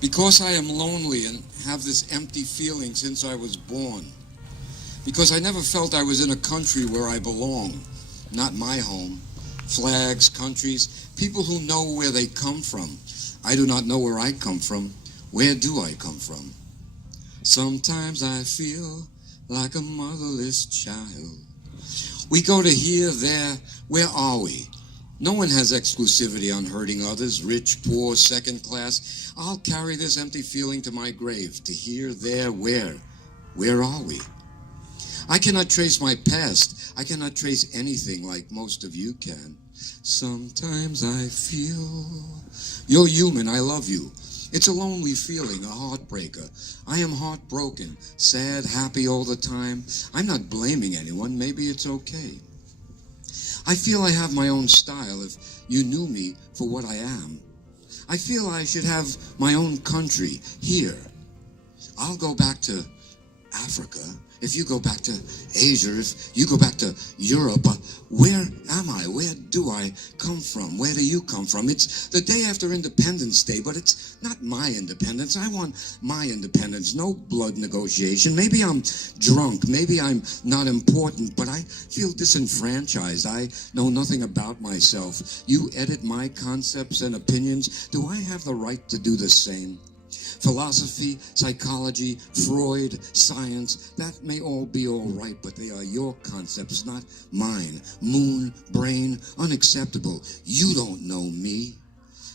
Because I am lonely and have this empty feeling since I was born. Because I never felt I was in a country where I belong, not my home. Flags, countries, people who know where they come from. I do not know where I come from. Where do I come from? Sometimes I feel like a motherless child. We go to here, there, where are we? No one has exclusivity on hurting others, rich, poor, second class. I'll carry this empty feeling to my grave, to here, there, where? Where are we? I cannot trace my past. I cannot trace anything like most of you can. Sometimes I feel... You're human, I love you. It's a lonely feeling, a heartbreaker. I am heartbroken, sad, happy all the time. I'm not blaming anyone, maybe it's okay. I feel I have my own style if you knew me for what I am. I feel I should have my own country here. I'll go back to Africa, if you go back to Asia, if you go back to Europe, where am I? Where do I come from? Where do you come from? It's the day after Independence Day, but it's not my independence. I want my independence, no blood negotiation. Maybe I'm drunk, maybe I'm not important, but I feel disenfranchised. I know nothing about myself. You edit my concepts and opinions. Do I have the right to do the same? Philosophy, psychology, Freud, science, that may all be all right, but they are your concepts, not mine. Moon, brain, unacceptable. You don't know me.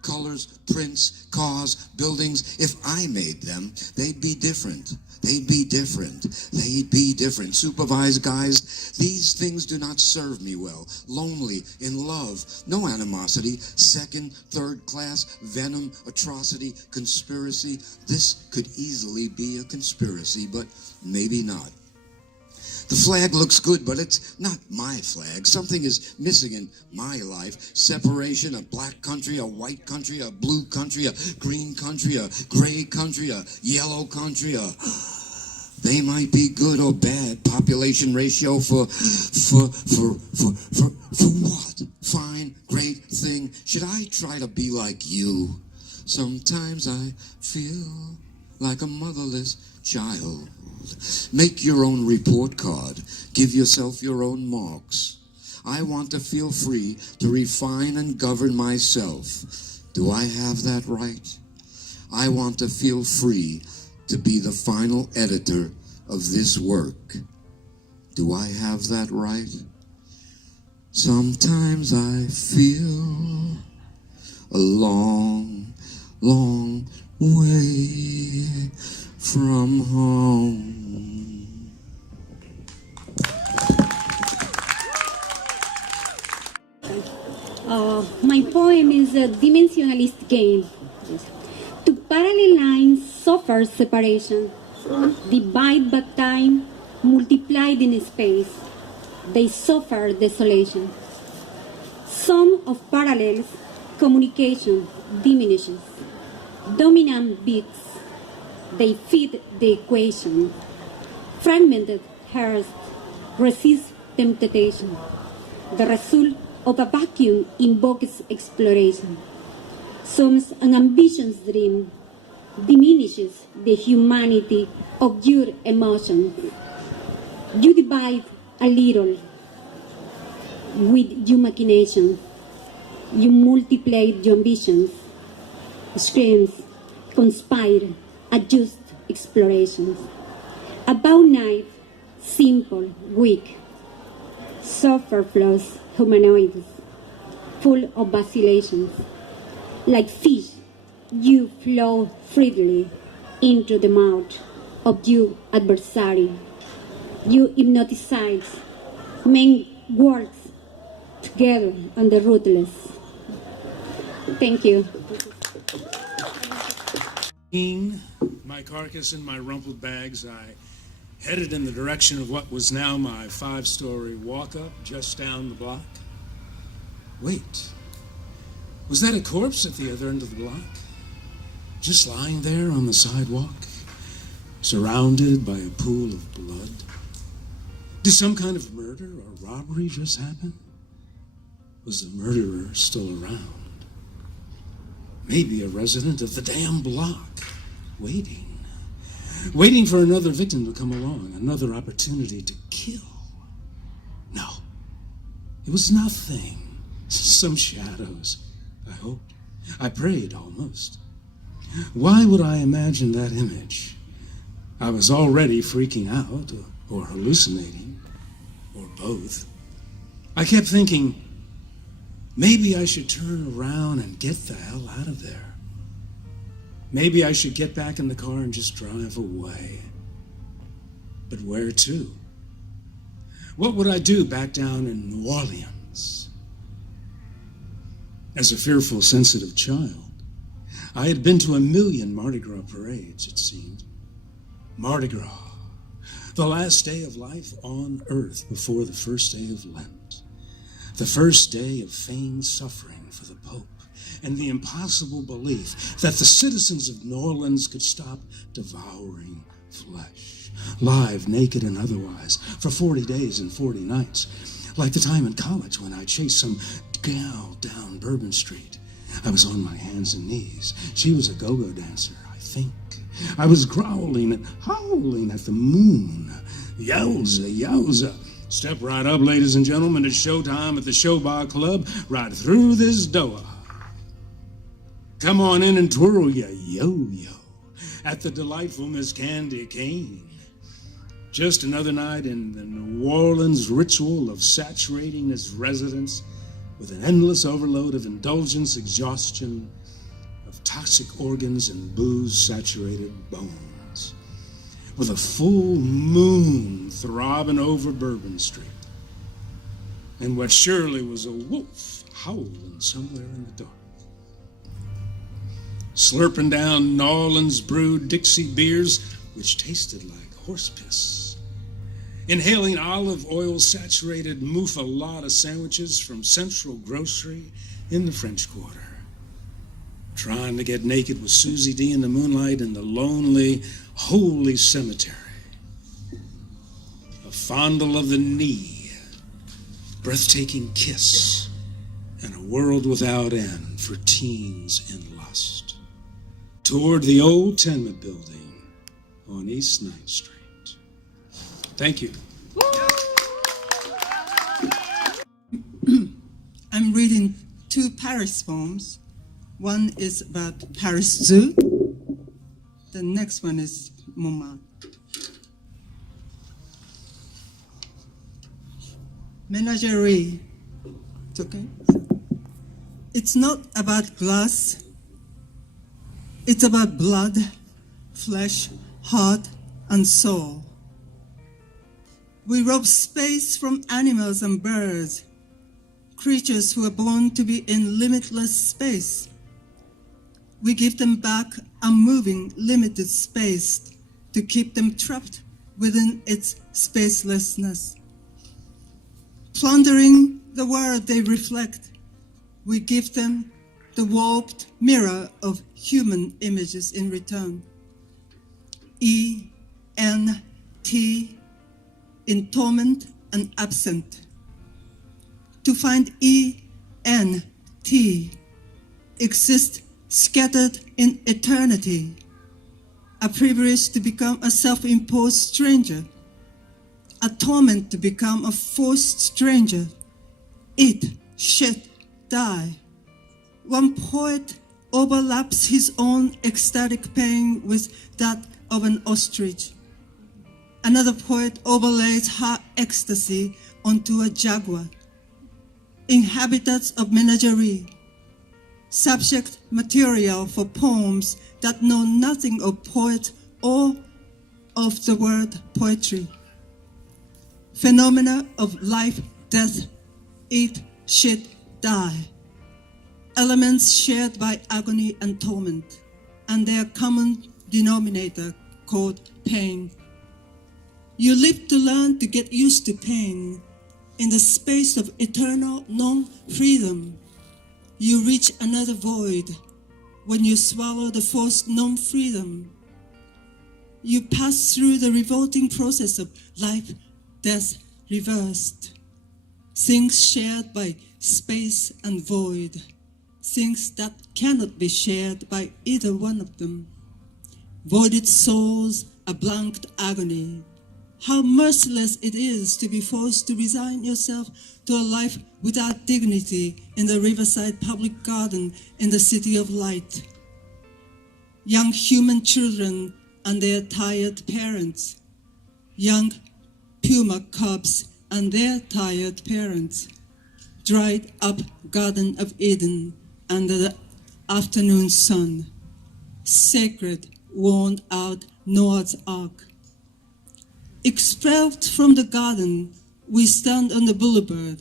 Colors, prints, cars, buildings, if I made them, they'd be different. They'd be different. They'd be different. Supervised guys, these things do not serve me well. Lonely, in love, no animosity, second, third class, venom, atrocity, conspiracy. This could easily be a conspiracy, but maybe not. The flag looks good, but it's not my flag. Something is missing in my life. Separation, a black country, a white country, a blue country, a green country, a gray country, a yellow country, they might be good or bad. Population ratio for what? Fine, great thing. Should I try to be like you? Sometimes I feel like a motherless child. Make your own report card. Give yourself your own marks. I want to feel free to refine and govern myself. Do I have that right? I want to feel free to be the final editor of this work. Do I have that right? Sometimes I feel a long, long way from home. My poem is a dimensionalist game. Two parallel lines suffer separation, divide by time, multiplied in space. They suffer desolation. Sum of parallels, communication diminishes. Dominant bits, they feed the equation. Fragmented hearts resist temptation. The result of a vacuum invokes exploration. Some's an ambitious dream diminishes the humanity of your emotions. You divide a little with your machination. You multiply your ambitions. Screams, conspire, adjust explorations. About knife, simple, weak, superfluous humanoids, full of vacillations. Like fish, you flow freely into the mouth of your adversary. You hypnotize, men work together on the ruthless. Thank you. My carcass in my rumpled bags, I headed in the direction of what was now my 5-story walk-up just down the block. Wait, was that a corpse at the other end of the block? Just lying there on the sidewalk, surrounded by a pool of blood? Did some kind of murder or robbery just happen? Was the murderer still around? Maybe a resident of the damn block, waiting for another victim to come along, another opportunity to kill. No, it was nothing. Some shadows, I hoped. I prayed almost. Why would I imagine that image? I was already freaking out, or hallucinating, or both. I kept thinking, maybe I should turn around and get the hell out of there. Maybe I should get back in the car and just drive away. But where to? What would I do back down in New Orleans? As a fearful, sensitive child, I had been to 1,000,000 Mardi Gras parades, it seemed. Mardi Gras, the last day of life on earth before the first day of Lent, the first day of feigned suffering for the Pope, and the impossible belief that the citizens of New Orleans could stop devouring flesh, live, naked, and otherwise, for 40 days and 40 nights, like the time in college when I chased some gal down Bourbon Street. I was on my hands and knees. She was a go-go dancer, I think. I was growling and howling at the moon. Yowza, yowza. Step right up, ladies and gentlemen. It's showtime at the Show Bar Club, right through this door. Come on in and twirl ya yo-yo at the delightful Miss Candy Cane. Just another night in the New Orleans ritual of saturating its residents with an endless overload of indulgence, exhaustion, of toxic organs and booze-saturated bones, with a full moon throbbing over Bourbon Street, and what surely was a wolf howling somewhere in the dark. Slurping down New Orleans brewed Dixie beers, which tasted like horse piss. Inhaling olive oil-saturated muffaletta sandwiches from Central Grocery in the French Quarter. Trying to get naked with Susie D in the moonlight in the lonely, holy cemetery. A fondle of the knee, breathtaking kiss, and a world without end for teens in lust. Toward the old tenement building on East 9th Street. Thank you. I'm reading 2 Paris poems. One is about Paris Zoo. The next one is Montmartre. Menagerie. It's okay? It's not about glass. It's about blood, flesh, heart, and soul. We rob space from animals and birds, creatures who are born to be in limitless space. We give them back a moving, limited space to keep them trapped within its spacelessness. Plundering the world they reflect, we give them the warped mirror of human images in return. E-N-T, in torment and absent. To find E-N-T exist scattered in eternity, a privilege to become a self-imposed stranger, a torment to become a forced stranger. Eat, shit, die. One poet overlaps his own ecstatic pain with that of an ostrich. Another poet overlays her ecstasy onto a jaguar. Inhabitants of menagerie, subject material for poems that know nothing of poet or of the word poetry. Phenomena of life, death, eat, shit, die. Elements shared by agony and torment, and their common denominator called pain. You live to learn to get used to pain. In the space of eternal non-freedom, you reach another void when you swallow the forced non-freedom. You pass through the revolting process of life, death, reversed. Things shared by space and void. things that cannot be shared by either one of them. Voided souls, a blanked agony. How merciless it is to be forced to resign yourself to a life without dignity in the riverside public garden in the city of light. Young human children and their tired parents. Young puma cubs and their tired parents. Dried up Garden of Eden under the afternoon sun. Sacred, worn out Noah's Ark. Expelled from the garden, we stand on the boulevard.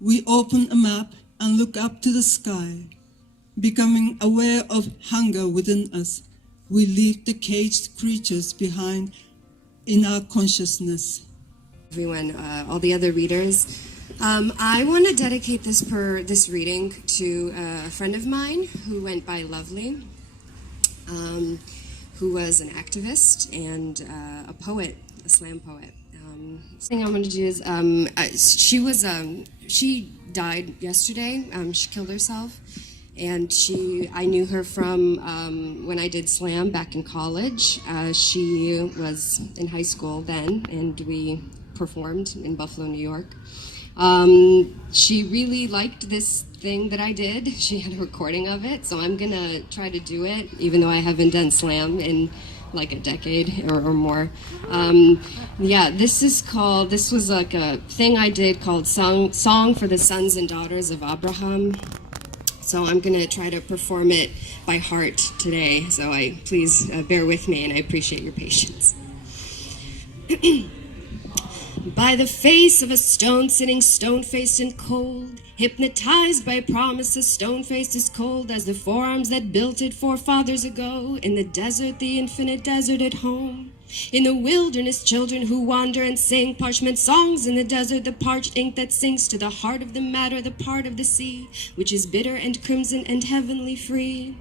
We open a map and look up to the sky. Becoming aware of hunger within us, we leave the caged creatures behind in our consciousness. Everyone, all the other readers. I want to dedicate this reading to a friend of mine who went by Lovely, who was an activist and a poet, a slam poet. The thing I want to do is, she died yesterday. She killed herself, and I knew her from when I did slam back in college. She was in high school then, and we performed in Buffalo, New York. She really liked this thing that I did. She had a recording of it, so I'm gonna try to do it, even though I haven't done slam in like a decade or more. Yeah, this was like a thing I did called Song for the Sons and Daughters of Abraham. So I'm gonna try to perform it by heart today, so please bear with me, and I appreciate your patience. By the face of a stone sitting stone-faced and cold, hypnotized by a promise as stone-faced as cold as the forearms that built it forefathers ago, in the desert, the infinite desert at home. In the wilderness, children who wander and sing parchment songs in the desert, the parched ink that sinks to the heart of the matter, the part of the sea, which is bitter and crimson and heavenly free.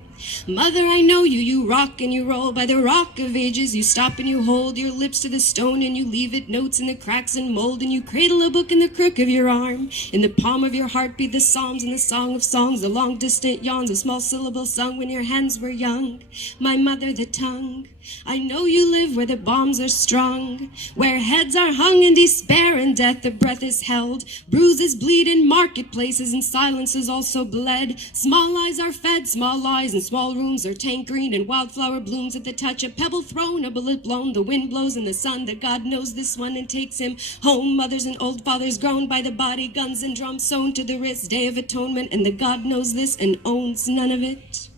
Mother, I know you, you rock and you roll by the rock of ages, you stop and you hold your lips to the stone and you leave it notes in the cracks and mold, and you cradle a book in the crook of your arm. In the palm of your heart beat the psalms and the song of songs, the long distant yawns of small syllables sung when your hands were young. My mother, the tongue. I know you live where the bombs are strung, where heads are hung in despair and death, the breath is held, bruises bleed in marketplaces and silences also bled. Small lies are fed, small lies, and small rooms are tank green, and wildflower blooms at the touch, a pebble thrown, a bullet blown, the wind blows in the sun, that God knows this one and takes him home. Mothers and old fathers grown by the body, guns and drums sewn to the wrist, day of atonement, and the God knows this and owns none of it.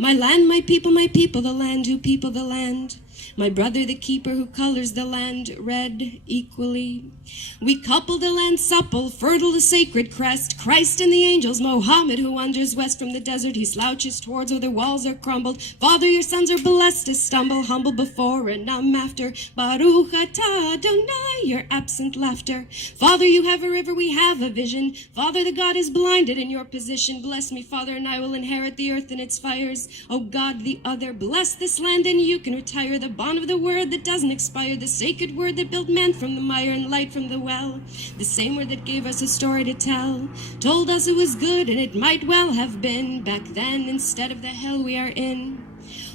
My land, my people, the land who people the land. My brother, the keeper who colors the land red equally. We couple the land supple, fertile the sacred crest. Christ and the angels, Mohammed who wanders west from the desert. He slouches towards where the walls are crumbled. Father, your sons are blessed to stumble, humble before and I'm after. Baruch atah Adonai, your absent laughter. Father, you have a river, we have a vision. Father, the God is blinded in your position. Bless me, Father, and I will inherit the earth and its fires. O God, the other, bless this land and you can retire. The bond of the word that doesn't expire, the sacred word that built man from the mire and light from the well, the same word that gave us a story to tell, told us it was good and it might well have been back then instead of the hell we are in.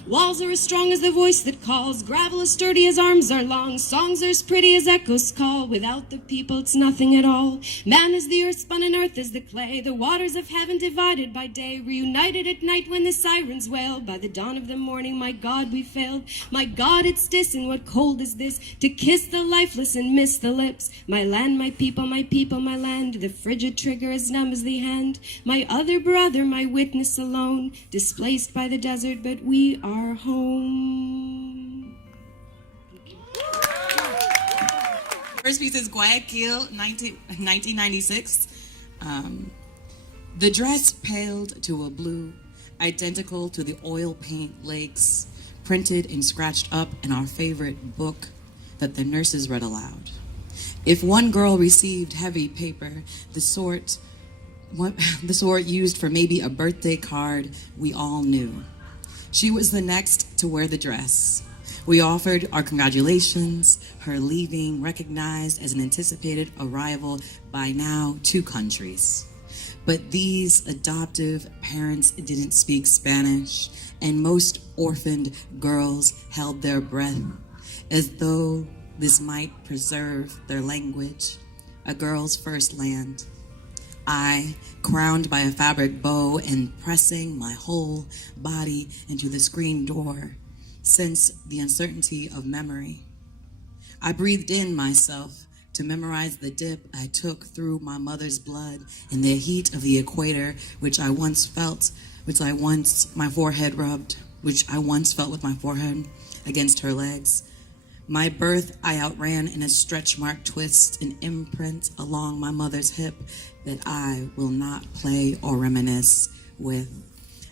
Walls are as strong as the voice that calls, gravel as sturdy as arms are long, songs are as pretty as echoes call. Without the people it's nothing at all. Man is the earth spun and earth is the clay, the waters of heaven divided by day, reunited at night when the sirens wail. By the dawn of the morning, my God, we failed. My God, it's this, and what cold is this, to kiss the lifeless and miss the lips. My land, my people, my land, the frigid trigger as numb as the hand. My other brother, my witness alone, displaced by the desert, but we are home. First piece is Guayaquil, 1996. The dress paled to a blue, identical to the oil paint lakes, printed and scratched up in our favorite book that the nurses read aloud. If one girl received heavy paper, the sort used for maybe a birthday card, we all knew. She was the next to wear the dress. We offered our congratulations, her leaving recognized as an anticipated arrival by now 2 countries. But these adoptive parents didn't speak Spanish, and most orphaned girls held their breath as though this might preserve their language, a girl's first land. I, crowned by a fabric bow and pressing my whole body into the screen door, sensed the uncertainty of memory. I breathed in myself to memorize the dip I took through my mother's blood in the heat of the equator, which I once felt with my forehead against her legs. My birth I outran in a stretch mark twist, an imprint along my mother's hip that I will not play or reminisce with.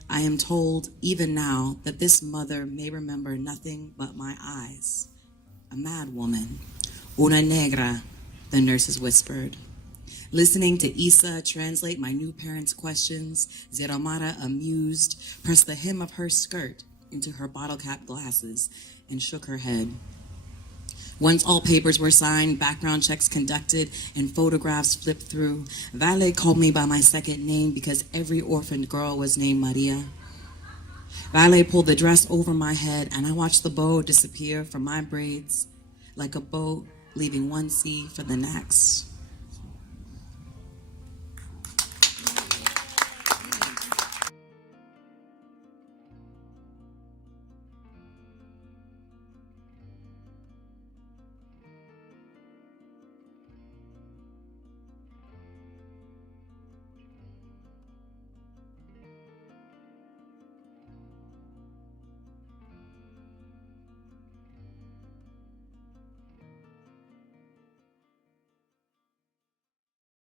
I am told even now that this mother may remember nothing but my eyes. A mad woman, una negra, the nurses whispered. Listening to Isa translate my new parents' questions, Zeramara, amused, pressed the hem of her skirt into her bottle-cap glasses and shook her head. Once all papers were signed, background checks conducted, and photographs flipped through, Vale called me by my second name because every orphaned girl was named Maria. Vale pulled the dress over my head, and I watched the bow disappear from my braids like a boat leaving one sea for the next.